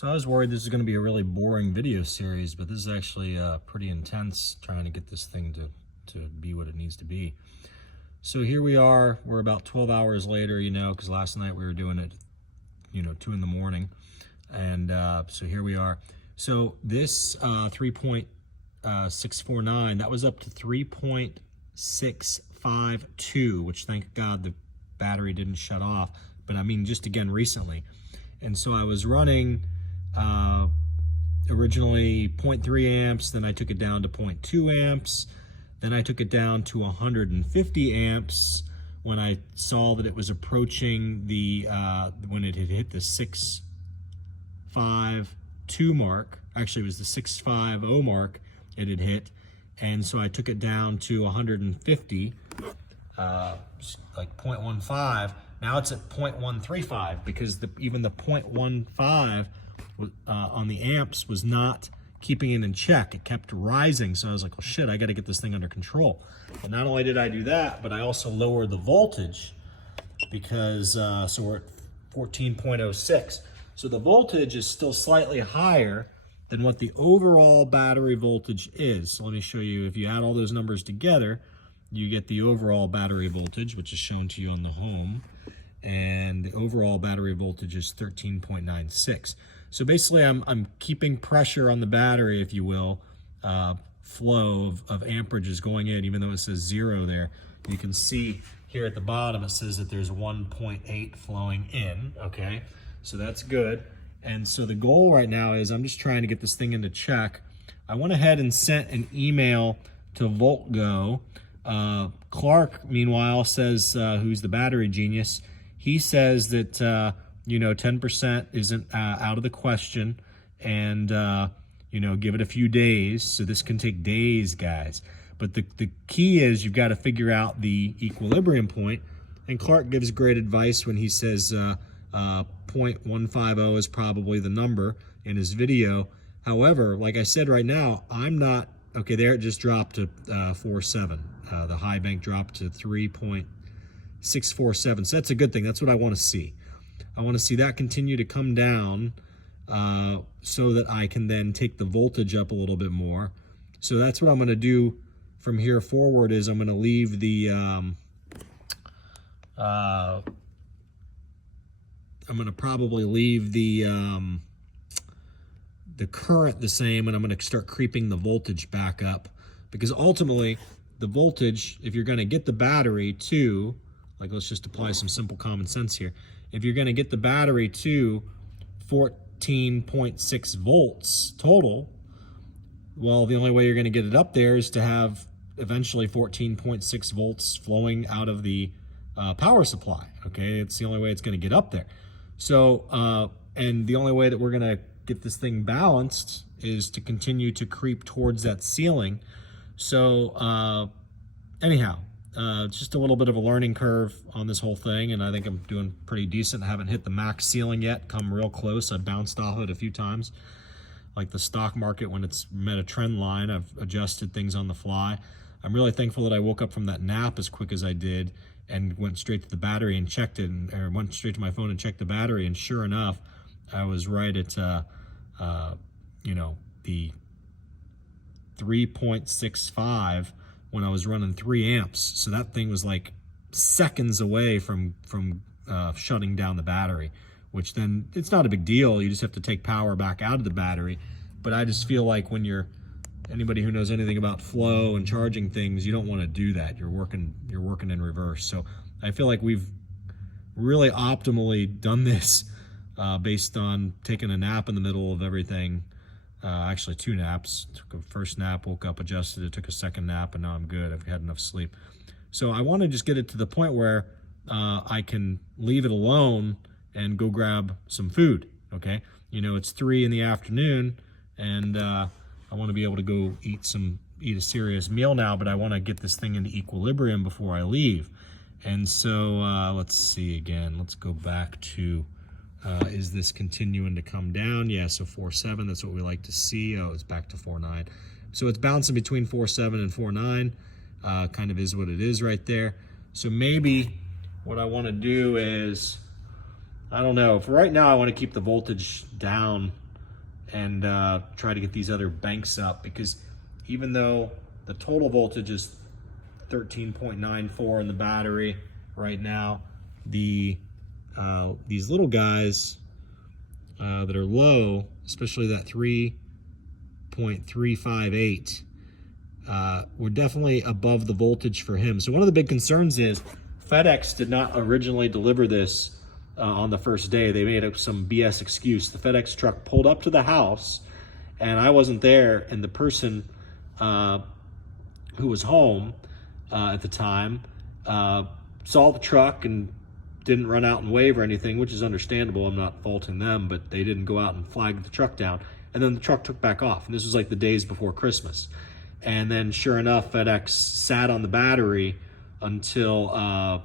So I was worried this is going to be a really boring video series, but this is actually pretty intense, trying to get this thing to be what it needs to be. So here we are, we're about 12 hours later, because last night we were doing it, 2 in the morning. And so here we are. So this 3.649, that was up to 3.652, which thank God the battery didn't shut off. But I mean, just again, recently. And so I was running originally 0.3 amps, then I took it down to 0.2 amps, then I took it down to 150 amps when I saw that it was approaching the, when it had hit the 652 mark. Actually, it was the 650 mark it had hit. And so I took it down to 150, like 0.15. Now it's at 0.135 because even the 0.15 on the amps was not keeping it in check. It kept rising. So I was like, well, shit, I got to get this thing under control. And not only did I do that, but I also lowered the voltage because, so we're at 14.06. So the voltage is still slightly higher than what the overall battery voltage is. So let me show you, if you add all those numbers together, you get the overall battery voltage, which is shown to you on the home. And the overall battery voltage is 13.96. So basically I'm keeping pressure on the battery, if you will, flow of amperage is going in, even though it says 0 there. You can see here at the bottom, it says that there's 1.8 flowing in, okay? So that's good. And so the goal right now is I'm just trying to get this thing into check. I went ahead and sent an email to voltgo. Clark, meanwhile, says, who's the battery genius, he says that, 10% isn't out of the question, and, give it a few days. So this can take days, guys. But the key is you've got to figure out the equilibrium point. And Clark gives great advice when he says 0.150 is probably the number in his video. However, like I said right now, I'm not, okay, there it just dropped to 4.7. The high bank dropped to 3.647. So that's a good thing. That's what I want to see. I want to see that continue to come down so that I can then take the voltage up a little bit more. So that's what I'm going to do from here forward is I'm going to leave the I'm going to probably leave the current the same, and I'm going to start creeping the voltage back up, because ultimately the voltage, if you're going to get the battery to, like, let's just apply some simple common sense here. If you're going to get the battery to 14.6 volts total, well, the only way you're going to get it up there is to have eventually 14.6 volts flowing out of the power supply. Okay, it's the only way it's going to get up there. So, and the only way that we're going to get this thing balanced is to continue to creep towards that ceiling. So, anyhow, it's just a little bit of a learning curve on this whole thing, and I think I'm doing pretty decent. I haven't hit the max ceiling yet, come real close. I've bounced off it a few times. Like the stock market, when it's met a trend line, I've adjusted things on the fly. I'm really thankful that I woke up from that nap as quick as I did and went straight to the battery and checked it, or went straight to my phone and checked the battery, and sure enough, I was right at, the 3.65 when I was running 3 amps. So that thing was like seconds away from shutting down the battery, which then it's not a big deal. You just have to take power back out of the battery. But I just feel like when you're, anybody who knows anything about flow and charging things, you don't want to do that. You're working in reverse. So I feel like we've really optimally done this based on taking a nap in the middle of everything. Actually 2 naps. Took a first nap, woke up, adjusted it, took a second nap, and now I'm good. I've had enough sleep. So I want to just get it to the point where I can leave it alone and go grab some food, okay? It's 3 in the afternoon, and I want to be able to go eat a serious meal now, but I want to get this thing into equilibrium before I leave. And so let's see again. Let's go back to, is this continuing to come down? Yeah, so 4.7, that's what we like to see. Oh, it's back to 4.9. So it's bouncing between 4.7 and 4.9, kind of is what it is right there. So maybe what I want to do is, I don't know, for right now I want to keep the voltage down and try to get these other banks up, because even though the total voltage is 13.94 in the battery right now, these little guys that are low, especially that 3.358, we're definitely above the voltage for him. So one of the big concerns is FedEx did not originally deliver this on the first day. They made up some BS excuse. The FedEx truck pulled up to the house, and I wasn't there, and the person who was home at the time saw the truck and didn't run out and wave or anything, which is understandable. I'm not faulting them, but they didn't go out and flag the truck down. And then the truck took back off, and this was like the days before Christmas. And then sure enough, FedEx sat on the battery until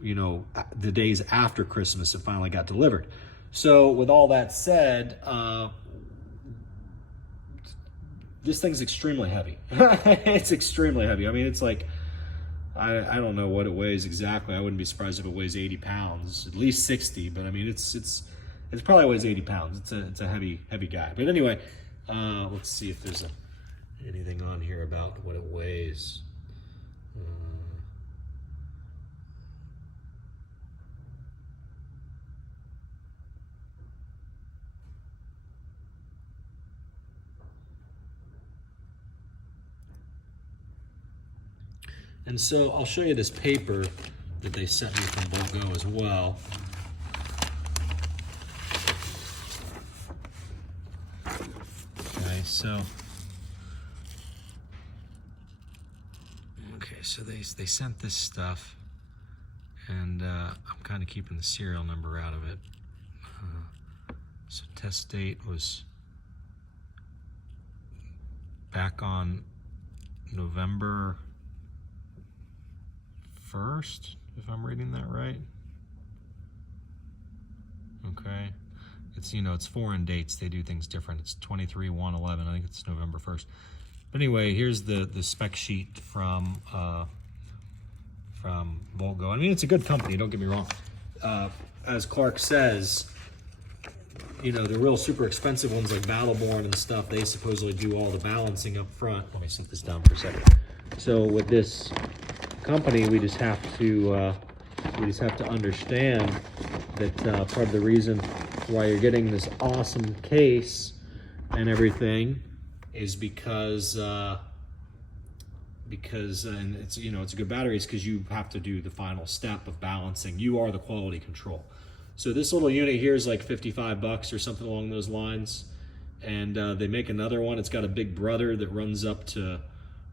the days after Christmas it finally got delivered. So with all that said, this thing's extremely heavy. It's extremely heavy. I mean, it's like, I don't know what it weighs exactly. I wouldn't be surprised if it weighs 80 pounds, at least 60, but I mean, it's probably weighs 80 pounds. It's a heavy guy. But anyway, let's see if there's anything on here about what it weighs. And so I'll show you this paper that they sent me from voltgo as well. Okay, so they sent this stuff, and I'm kind of keeping the serial number out of it. So test date was back on November 1st, if I'm reading that right. Okay, it's foreign dates. They do things different. It's 23/1/11. I think it's November 1st. But anyway, here's the spec sheet from voltgo. I mean, it's a good company, don't get me wrong. As Clark says, the real super expensive ones like Battleborn and stuff, they supposedly do all the balancing up front. Let me set this down for a second. So with this company, we just have to understand that part of the reason why you're getting this awesome case and everything is because and it's it's a good battery, is because you have to do the final step of balancing. You are the quality control. So this little unit here is like $55 or something along those lines, and they make another one. It's got a big brother that runs up to,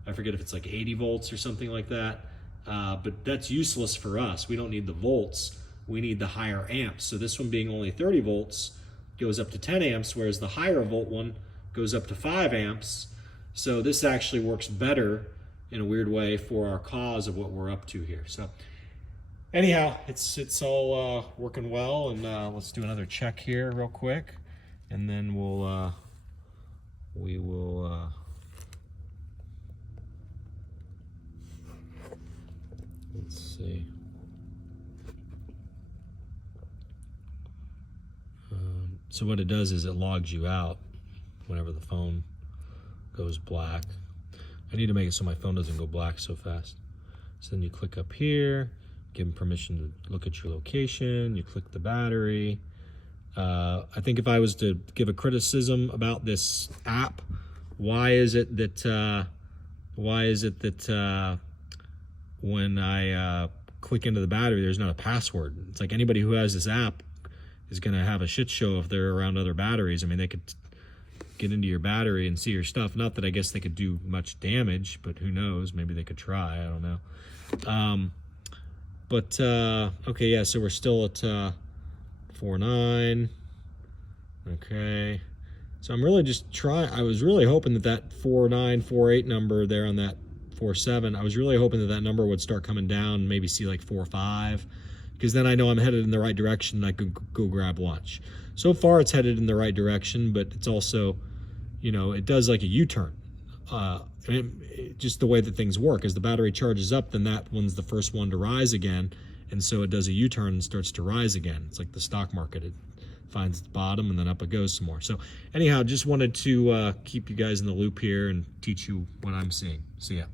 I forget if it's like 80 volts or something like that. But that's useless for us. We don't need the volts. We need the higher amps. So this one being only 30 volts goes up to 10 amps, whereas the higher volt one goes up to 5 amps. So this actually works better in a weird way for our cause of what we're up to here. So anyhow, it's all working well, and let's do another check here real quick, and then we will let's see. So what it does is it logs you out whenever the phone goes black. I need to make it so my phone doesn't go black so fast. So then you click up here, give them permission to look at your location, you click the battery. I think if I was to give a criticism about this app, why is it that when I click into the battery, there's not a password? It's like anybody who has this app is going to have a shit show if they're around other batteries. I mean, they could get into your battery and see your stuff. Not that I guess they could do much damage, but who knows? Maybe they could try. I don't know. Okay, yeah, so we're still at 4.9. Okay. So I'm really just trying. I was really hoping that 4.9, 4.8 number there on that 4.7, I was really hoping that number would start coming down, maybe see like 4.5, because then I know I'm headed in the right direction and I could go grab lunch. So far it's headed in the right direction, but it's also, it does like a U-turn. Just the way that things work, as the battery charges up, then that one's the first one to rise again, and so it does a U-turn and starts to rise again. It's like the stock market. finds the bottom, and then up it goes some more. So anyhow, just wanted to keep you guys in the loop here and teach you what I'm seeing. See ya.